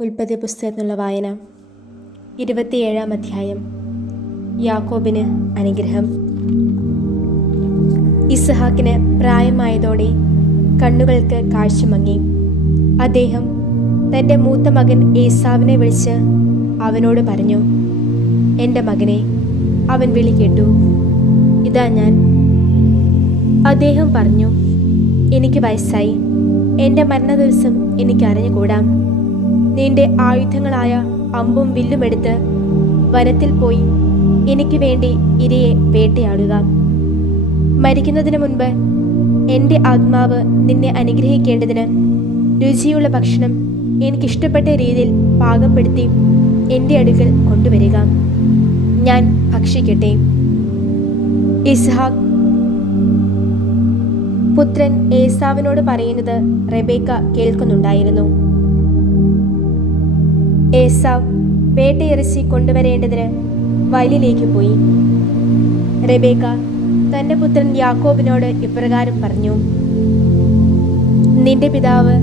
ഉൽപ്പത്തി പുസ്തകത്തിനുള്ള വായന. ഇരുപത്തിയേഴാം അധ്യായം. യാക്കോബിന് അനുഗ്രഹം. ഇസ്ഹാക്കിന് പ്രായമായതോടെ കണ്ണുകൾക്ക് കാഴ്ച മങ്ങി. അദ്ദേഹം തന്റെ മൂത്ത മകൻ ഏസാവിനെ വിളിച്ച് അവനോട് പറഞ്ഞു എന്റെ മകനെ അവൻ വിളി കേട്ടു. ഇതാ ഞാൻ. അദ്ദേഹം പറഞ്ഞു എനിക്ക് വയസ്സായി. എന്റെ മരണദിവസം എനിക്ക് അറിഞ്ഞുകൂടാം നിന്റെ ആയുധങ്ങളായ അമ്പും വില്ലുമെടുത്ത് വനത്തിൽ പോയി എനിക്ക് വേണ്ടി ഇരയെ വേട്ടയാടുക. മരിക്കുന്നതിന് മുൻപ് എന്റെ ആത്മാവ് നിന്നെ അനുഗ്രഹിക്കേണ്ടതിന് രുചിയുള്ള ഭക്ഷണം എനിക്കിഷ്ടപ്പെട്ട രീതിയിൽ പാകപ്പെടുത്തി എന്റെ അടുക്കൽ കൊണ്ടുവരിക. ഞാൻ ഭക്ഷിക്കട്ടെ. ഇസ്ഹാഖ് പുത്രൻ ഏസാവിനോട് പറയുന്നത് റെബേക്ക കേൾക്കുന്നുണ്ടായിരുന്നു. ഏസാവ് വേട്ടയിറച്ചി കൊണ്ടുവരേണ്ടതിന് വയലിലേക്ക് പോയി. റെബേക്ക തന്റെ പുത്രൻ യാക്കോബിനോട് ഇപ്രകാരം പറഞ്ഞു നിന്റെ പിതാവ്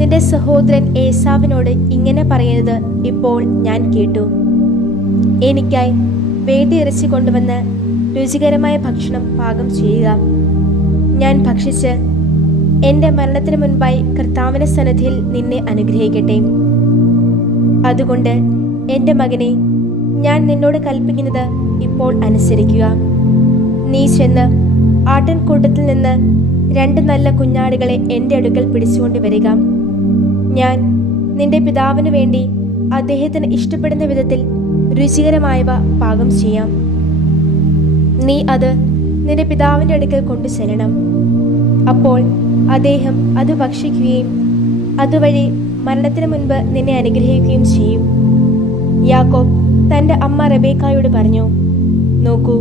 നിന്റെ സഹോദരൻ ഏസാവിനോട് ഇങ്ങനെ പറയുന്നത് ഇപ്പോൾ ഞാൻ കേട്ടു. എനിക്കായി വേട്ടയിറച്ചി കൊണ്ടുവന്ന് രുചികരമായ ഭക്ഷണം പാകം ചെയ്യുക. ഞാൻ ഭക്ഷിച്ച് എന്റെ മരണത്തിന് മുൻപായി കർത്താവിന സന്നദ്ധിയിൽ നിന്നെ അനുഗ്രഹിക്കട്ടെ. അതുകൊണ്ട് എന്റെ മകനെ ഞാൻ നിന്നോട് കൽപ്പിക്കുന്നത് ഇപ്പോൾ അനുസരിക്കുക. നീ ചെന്ന് ആട്ടിൻകൂട്ടത്തിൽ നിന്ന് രണ്ട് നല്ല കുഞ്ഞാടുകളെ എന്റെ അടുക്കൽ പിടിച്ചുകൊണ്ട് വരിക. ഞാൻ നിന്റെ പിതാവിന് വേണ്ടി അദ്ദേഹത്തിന് ഇഷ്ടപ്പെടുന്ന വിധത്തിൽ രുചികരമായവ പാകം ചെയ്യാം. നീ അത് നിന്റെ പിതാവിന്റെ അടുക്കൽ കൊണ്ടു ചെല്ലണം അപ്പോൾ അദ്ദേഹം അത് ഭക്ഷിക്കുകയും അതുവഴി മരണത്തിന് മുൻപ് നിന്നെ അനുഗ്രഹിക്കുകയും ചെയ്യും. യാക്കോബ് തന്റെ അമ്മ റബേക്കായോട് പറഞ്ഞു നോക്കൂ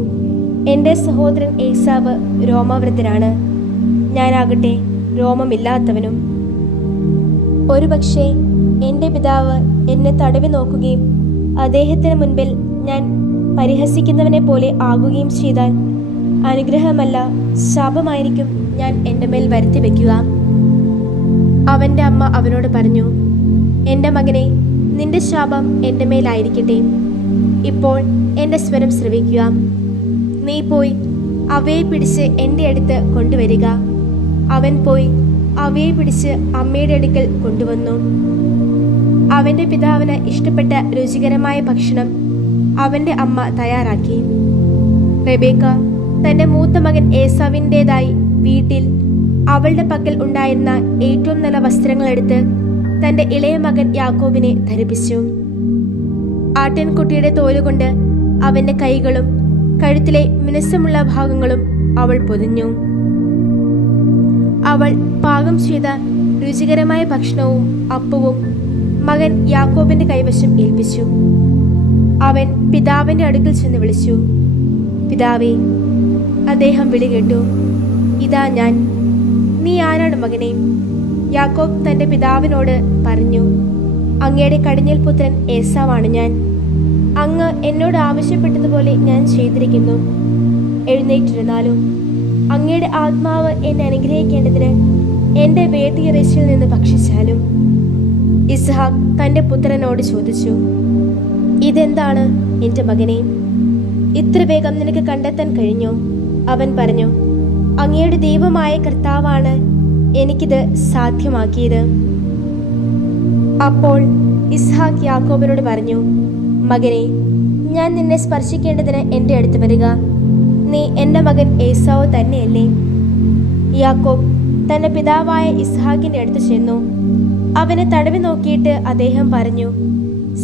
എന്റെ സഹോദരൻ ഏസാവ് രോമാവൃത്തനാണ് ഞാനാകട്ടെ രോമമില്ലാത്തവനും. ഒരുപക്ഷെ എന്റെ പിതാവ് എന്നെ തടവി നോക്കുകയും അദ്ദേഹത്തിന് മുൻപിൽ ഞാൻ പരിഹസിക്കുന്നവനെ പോലെ ആകുകയും ചെയ്താൽ അനുഗ്രഹമല്ല ശാപമായിരിക്കും ഞാൻ എന്റെ മേൽ വരുത്തി വെക്കുക അവന്റെ അമ്മ അവനോട് പറഞ്ഞു എന്റെ മകനെ നിന്റെ ശാപം എന്റെ മേലായിരിക്കട്ടെ. ഇപ്പോൾ എന്റെ സ്വരം ശ്രവിക്കുക. നീ പോയി അവയെ പിടിച്ച് എന്റെ അടുത്ത് കൊണ്ടുവരിക. അവൻ പോയി അവയെ പിടിച്ച് അമ്മയുടെ അടുക്കൽ കൊണ്ടുവന്നു. അവന്റെ പിതാവിന് ഇഷ്ടപ്പെട്ട രുചികരമായ ഭക്ഷണം അവന്റെ അമ്മ തയ്യാറാക്കി. റെബേക്ക തന്റെ മൂത്ത മകൻ ഏസാവിന്റെതായി വീട്ടിൽ അവളുടെ പക്കൽ ഉണ്ടായിരുന്ന ഏറ്റവും നല്ല വസ്ത്രങ്ങളെടുത്ത് തന്റെ ഇളയ മകൻ യാക്കോബിനെ ധരിപ്പിച്ചു. ആട്ടിൻകുട്ടിയുടെ തോലുകൊണ്ട് അവന്റെ കൈകളും കഴുത്തിലെ മിനുസമുള്ള ഭാഗങ്ങളും അവൾ പൊതിഞ്ഞു. അവൾ പാകം ചെയ്ത രുചികരമായ ഭക്ഷണവും അപ്പവും മകൻ യാക്കോബിന്റെ കൈവശം ഏൽപ്പിച്ചു. അവൻ പിതാവിന്റെ അടുക്കൽ ചെന്ന് വിളിച്ചു പിതാവേ അദ്ദേഹം വിളി കേട്ടു. ഇതാ ഞാൻ. നീ ആരാണ് മകനെ? യാക്കോബ് തന്റെ പിതാവിനോട് പറഞ്ഞു അങ്ങയുടെ കടിഞ്ഞൽ പുത്രൻ ഏസാവാണ് ഞാൻ. അങ്ങ് എന്നോട് ആവശ്യപ്പെട്ടതുപോലെ ഞാൻ ചെയ്തിരിക്കുന്നു. എഴുന്നേറ്റിരുന്നാലും അങ്ങയുടെ ആത്മാവ് എന്നെ അനുഗ്രഹിക്കേണ്ടതിന് എന്റെ വേട്ടിയിറച്ചിൽ നിന്ന് ഭക്ഷിച്ചാലും. ഇസ്ഹാഖ് തന്റെ പുത്രനോട് ചോദിച്ചു ഇതെന്താണ് എന്റെ മകനെ? ഇത്ര വേഗം നിനക്ക് കണ്ടെത്താൻ കഴിഞ്ഞോ? അവൻ പറഞ്ഞു അങ്ങയുടെ ദൈവമായ കർത്താവാണ് എനിക്കിത് സാധ്യമാക്കിയത്. അപ്പോൾ ഇസ്ഹാഖ് യാക്കോബിനോട് പറഞ്ഞു മകനെ ഞാൻ നിന്നെ സ്പർശിക്കേണ്ടതിന് എന്റെ അടുത്ത് വരിക. നീ എന്റെ മകൻ ഏസാവ് തന്നെയല്ലേ? യാക്കോബ് തന്റെ പിതാവായ ഇസ്ഹാഖിന്റെ അടുത്ത് ചെന്നു. അവനെ തടവി നോക്കിയിട്ട് അദ്ദേഹം പറഞ്ഞു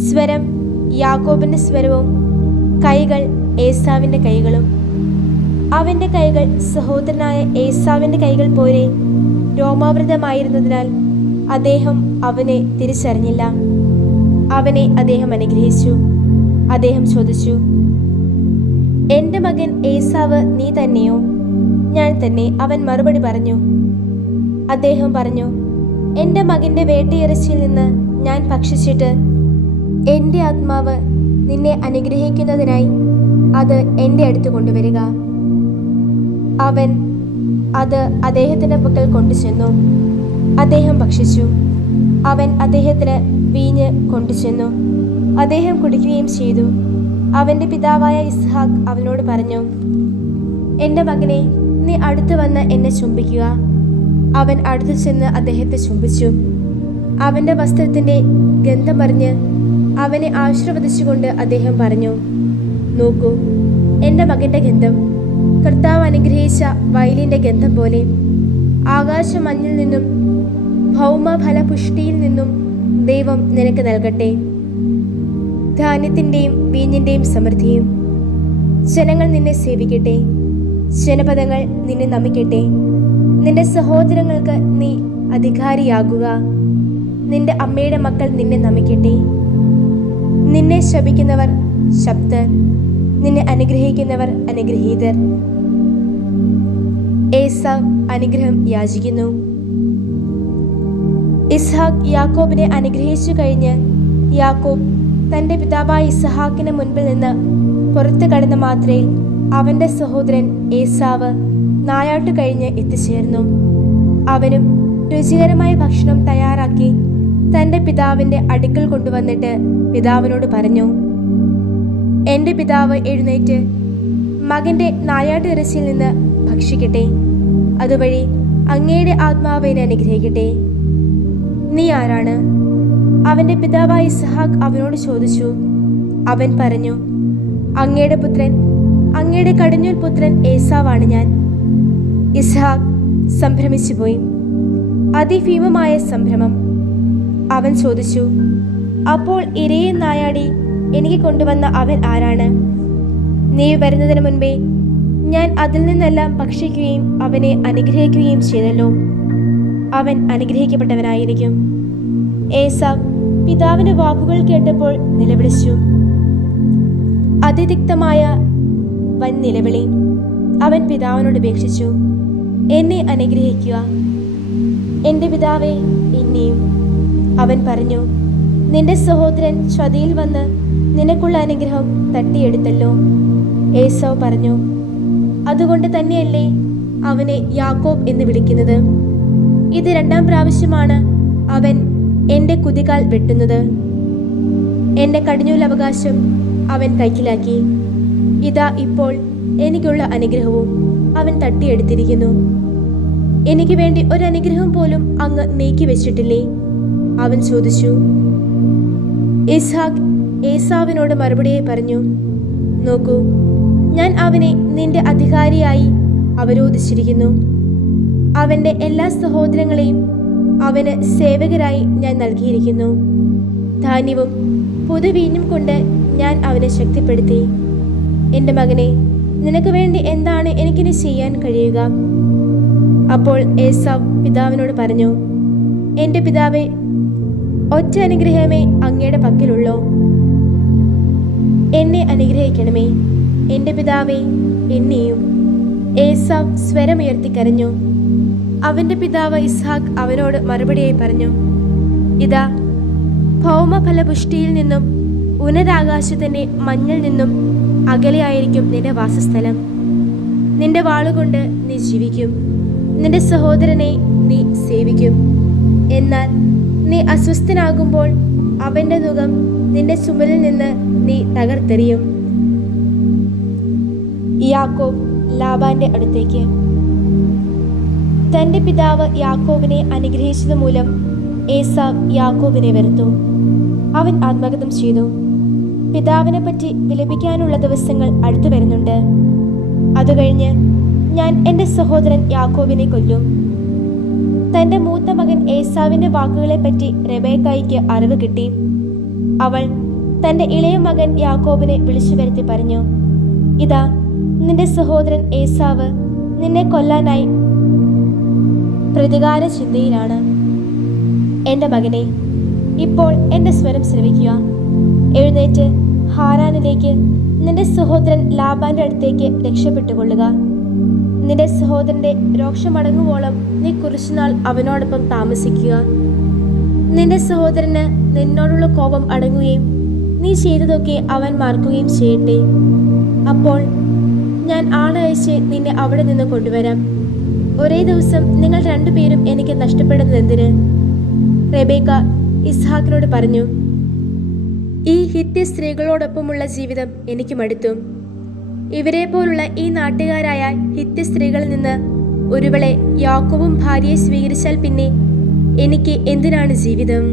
സ്വരം യാക്കോബിന്റെ സ്വരവും കൈകൾ ഏസാവിന്റെ കൈകളും. അവന്റെ കൈകൾ സഹോദരനായ ഏസാവിന്റെ കൈകൾ പോലെ രോമാവൃതമായിരുന്നതിനാൽ അദ്ദേഹം അവനെ തിരിച്ചറിഞ്ഞില്ല. അവനെ അദ്ദേഹം അനുഗ്രഹിച്ചു. അദ്ദേഹം ചോദിച്ചു എന്റെ മകൻ ഏസാവ് നീ തന്നെയോ? ഞാൻ തന്നെ അവൻ മറുപടി പറഞ്ഞു. അദ്ദേഹം പറഞ്ഞു എന്റെ മകന്റെ വേട്ടയിറച്ചിയിൽ നിന്ന് ഞാൻ ഭക്ഷിച്ചിട്ട് എന്റെ ആത്മാവ് നിന്നെ അനുഗ്രഹിക്കുന്നതിനായി അത് എന്റെ അടുത്ത് കൊണ്ടുവരിക. അവൻ അത് അദ്ദേഹത്തിന്റെ പക്കൽ കൊണ്ടുചെന്നു. അദ്ദേഹം ഭക്ഷിച്ചു. അവൻ അദ്ദേഹത്തിന് വീഞ്ഞ് കൊണ്ടുചെന്നു. അദ്ദേഹം കുടിക്കുകയും ചെയ്തു. അവന്റെ പിതാവായ ഇസ്ഹാഖ് അവനോട് പറഞ്ഞു എന്റെ മകനെ നീ അടുത്ത് വന്ന് എന്നെ ചുംബിക്കുക. അവൻ അടുത്തു ചെന്ന് അദ്ദേഹത്തെ ചുംബിച്ചു. അവന്റെ വസ്ത്രത്തിന്റെ ഗന്ധം പറഞ്ഞ് അവനെ ആശീർവദിച്ചുകൊണ്ട് അദ്ദേഹം പറഞ്ഞു നോക്കൂ എന്റെ മകന്റെ ഗന്ധം കർത്താവ് അനുഗ്രഹിച്ച വയലിന്റെ ഗന്ധം പോലെ ആകാശ മഞ്ഞിൽ നിന്നും ഭൗമഫലപുഷ്ടിയിൽ നിന്നും ദൈവം നിനക്ക് നൽകട്ടെ. ധാന്യത്തിന്റെയും വീഞ്ഞിന്റെയും സമൃദ്ധിയും ജനങ്ങൾ നിന്നെ സേവിക്കട്ടെ. ജനപദങ്ങൾ നിന്നെ നമിക്കട്ടെ. നിന്റെ സഹോദരങ്ങൾക്ക് നീ അധികാരിയാകുക. നിന്റെ അമ്മയുടെ മക്കൾ നിന്നെ നമിക്കട്ടെ. നിന്നെ ശപിക്കുന്നവർ ശബ്ദർ. നിന്നെ അനുഗ്രഹിക്കുന്നവർ അനുഗ്രഹീതർ. ഏസാവ് അനുഗ്രഹം യാചിക്കുന്നു. ഇസ്ഹാഖ് യാക്കോബിനെ അനുഗ്രഹിച്ചു കഴിഞ്ഞ് യാക്കോബ് തന്റെ പിതാവായ ഇസ്ഹാക്കിന് മുൻപിൽ നിന്ന് പുറത്തു കടന്ന മാത്രയിൽ അവന്റെ സഹോദരൻ ഏസാവ് നായാട്ട് കഴിഞ്ഞ് എത്തിച്ചേർന്നു. അവനും രുചികരമായ ഭക്ഷണം തയ്യാറാക്കി തന്റെ പിതാവിന്റെ അടുക്കൽ കൊണ്ടുവന്നിട്ട് പിതാവിനോട് പറഞ്ഞു എന്റെ പിതാവ് എഴുന്നേറ്റ് മകന്റെ നായാട്ട് ഇറച്ചിയിൽ നിന്ന് ഭക്ഷിക്കട്ടെ അതുവഴി അങ്ങയുടെ ആത്മാവിനെ അനുഗ്രഹിക്കട്ടെ. നീ ആരാണ്? അവന്റെ പിതാവായ ഇസ്ഹാഖ് അവനോട് ചോദിച്ചു. അവൻ പറഞ്ഞു അങ്ങയുടെ പുത്രൻ അങ്ങയുടെ കടിഞ്ഞൂൽ പുത്രൻ ഏസാവാണ് ഞാൻ. ഇസ്ഹാഖ് സംഭ്രമിച്ചുപോയി. അതിഭീമമായ സംഭ്രമം. അവൻ ചോദിച്ചു അപ്പോൾ ഇരയെ നായാടി എനിക്ക് കൊണ്ടുവന്ന അവൻ ആരാണ്? നീ വരുന്നതിന് മുൻപേ ഞാൻ അതിൽ നിന്നെല്ലാം ഭക്ഷിക്കുകയും അവനെ അനുഗ്രഹിക്കുകയും ചെയ്തല്ലോ. അവൻ അനുഗ്രഹിക്കപ്പെട്ടവനായിരിക്കും. ഏസാവ് പിതാവിന്റെ വാക്കുകൾ കേട്ടപ്പോൾ നിലവിളിച്ചു. അതിദിക്തമായ വൻ നിലവിളി. അവൻ പിതാവിനോട് അപേക്ഷിച്ചു. എന്നെ അനുഗ്രഹിക്കുക. എന്റെ പിതാവേ എന്നെയും. അവൻ പറഞ്ഞു നിന്റെ സഹോദരൻ ചതിയിൽ വന്ന് നിനക്കുള്ള അനുഗ്രഹം തട്ടിയെടുത്തല്ലോ. ഏസവ് പറഞ്ഞു അതുകൊണ്ട് തന്നെയല്ലേ അവനെ യാക്കോബ് എന്ന് വിളിക്കുന്നത്? ഇത് രണ്ടാം പ്രാവശ്യമാണ് അവൻ എന്റെ കുതികാൽ വെട്ടുന്നത്. എന്റെ കടിഞ്ഞൂൽ അവകാശം അവൻ കൈക്കിലാക്കി. ഇതാ ഇപ്പോൾ എനിക്കുള്ള അനുഗ്രഹവും അവൻ തട്ടിയെടുത്തിരിക്കുന്നു. എനിക്ക് വേണ്ടി ഒരു അനുഗ്രഹം പോലും അങ്ങ് നീക്കി വെച്ചിട്ടില്ലേ? അവൻ ചോദിച്ചു. ഇസ്ഹാഖ് ഏസാവിനോട് മറുപടിയായി പറഞ്ഞു നോക്കൂ ഞാൻ അവനെ നിന്റെ അധികാരിയായി അവരോധിച്ചിരിക്കുന്നു. അവന്റെ എല്ലാ സഹോദരങ്ങളെയും അവന് സേവകരായി ഞാൻ നൽകിയിരിക്കുന്നു. ധാന്യവും പുതുവീഞ്ഞും കൊണ്ട് ഞാൻ അവനെ ശക്തിപ്പെടുത്തി. എന്റെ മകനെ നിനക്ക് വേണ്ടി എന്താണ് എനിക്കിനി ചെയ്യാൻ കഴിയുക? അപ്പോൾ ഏസാവ് പിതാവിനോട് പറഞ്ഞു എന്റെ പിതാവെ ഒറ്റ അനുഗ്രഹമേ അങ്ങയുടെ പക്കലുള്ളൂ. എന്നെ അനുഗ്രഹിക്കണമേ. എന്റെ പിതാവേ എന്നെയും. ഏസാവ് സ്വരമുയർത്തി കരഞ്ഞു. അവന്റെ പിതാവ് ഇസ്ഹാഖ് അവനോട് മറുപടിയായി പറഞ്ഞു ഇതാ ഭൗമഫലപുഷ്ടിയിൽ നിന്നും ഉനരാകാശത്തിന്റെ മഞ്ഞിൽ നിന്നും അകലെയായിരിക്കും നിന്റെ വാസസ്ഥലം. നിന്റെ വാളുകൊണ്ട് നീ ജീവിക്കും. നിന്റെ സഹോദരനെ നീ സേവിക്കും. എന്നാൽ നീ അസ്വസ്ഥനാകുമ്പോൾ അവന്റെ മുഖം നിന്റെ ചുമലിൽ നിന്ന് നീ തകർത്തെറിയും. യാക്കോബ് ലാബാന്റെ അടുത്തേക്ക്. തന്റെ പിതാവ് യാക്കോബിനെ അനുഗ്രഹിച്ചത് മൂലം ഏസാവ് യാക്കോബിനെ വരുത്തു അവൻ ആത്മഗതം ചെയ്തു. പിതാവിനെ പറ്റി വിലപിക്കാനുള്ള ദിവസങ്ങൾ അടുത്തു വരുന്നുണ്ട്. അത് കഴിഞ്ഞ് ഞാൻ എന്റെ സഹോദരൻ യാക്കോബിനെ കൊല്ലും. തന്റെ മൂത്ത മകൻ ഏസാവിന്റെ വാക്കുകളെ പറ്റി റെബേക്കായിക്ക് അറിവ് കിട്ടി. അവൾ തന്റെ ഇളയ മകൻ യാക്കോബിനെ വിളിച്ചു വരുത്തി പറഞ്ഞു ഇതാ നിന്റെ സഹോദരൻ ഏസാവ് നിന്നെ കൊല്ലാനായി പ്രതികാര ചിന്തയിലാണ്. എന്റെ മകനെ ഇപ്പോൾ എന്റെ സ്വരം ശ്രവിക്കുക. എഴുന്നേറ്റ് ഹാരാനിലേക്ക് നിന്റെ സഹോദരൻ ലാബാന്റെ അടുത്തേക്ക് രക്ഷപ്പെട്ടുകൊള്ളുക. നിന്റെ സഹോദരന്റെ രോക്ഷമടങ്ങുവോളം നീ കുറച്ചുനാൾ അവനോടൊപ്പം താമസിക്കുക. നിന്റെ സഹോദരന് നിന്നോടുള്ള കോപം അടങ്ങുകയും നീ ചെയ്തതൊക്കെ അവൻ മറക്കുകയും ചെയ്യട്ടെ. അപ്പോൾ ഞാൻ ആളയച്ച് നിന്നെ അവിടെ നിന്ന് കൊണ്ടുവരാം. ഒരേ ദിവസം നിങ്ങൾ രണ്ടുപേരും എനിക്ക് നഷ്ടപ്പെടുന്നത് എന്തിന്? റെബേക്ക ഇസ്ഹാക്കിനോട് പറഞ്ഞു ഈ ഹിത്യ സ്ത്രീകളോടൊപ്പമുള്ള ജീവിതം എനിക്ക് മടുത്തു. ഇവരെ പോലുള്ള ഈ നാട്ടുകാരായ ഹിത്യ സ്ത്രീകളിൽ നിന്ന് ഒരുവളെ യാക്കോവും ഭാര്യയെ സ്വീകരിച്ചാൽ പിന്നെ എനിക്ക് എന്തിനാണ് ജീവിതം?